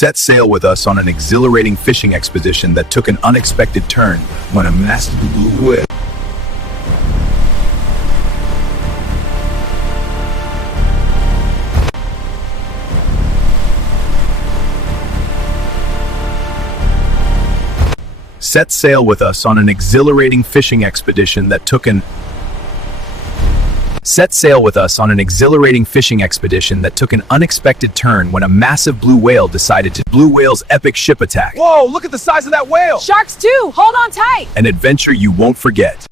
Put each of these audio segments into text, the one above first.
Set sail with us on an exhilarating fishing expedition that took an unexpected turn when a massive blue whale. Set sail with us on an exhilarating fishing expedition that took an Set sail with us on an exhilarating fishing expedition that took an unexpected turn when a massive blue whale decided to blue whale's epic ship attack. Whoa, look at the size of that whale! Sharks too! Hold on tight! An adventure you won't forget.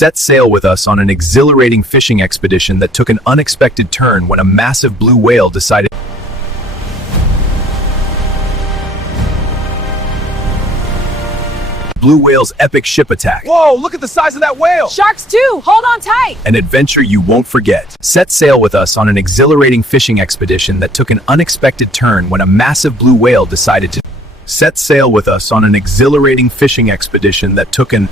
Set sail with us on an exhilarating fishing expedition that took an unexpected turn when a massive blue whale decided. Blue whale's epic ship attack. Whoa, look at the size of that whale! Sharks too! Hold on tight! An adventure you won't forget. Set sail with us on an exhilarating fishing expedition that took an unexpected turn when a massive blue whale decided to. Set sail with us on an exhilarating fishing expedition that took an.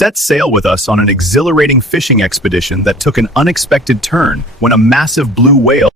Set sail with us on an exhilarating fishing expedition that took an unexpected turn when a massive blue whale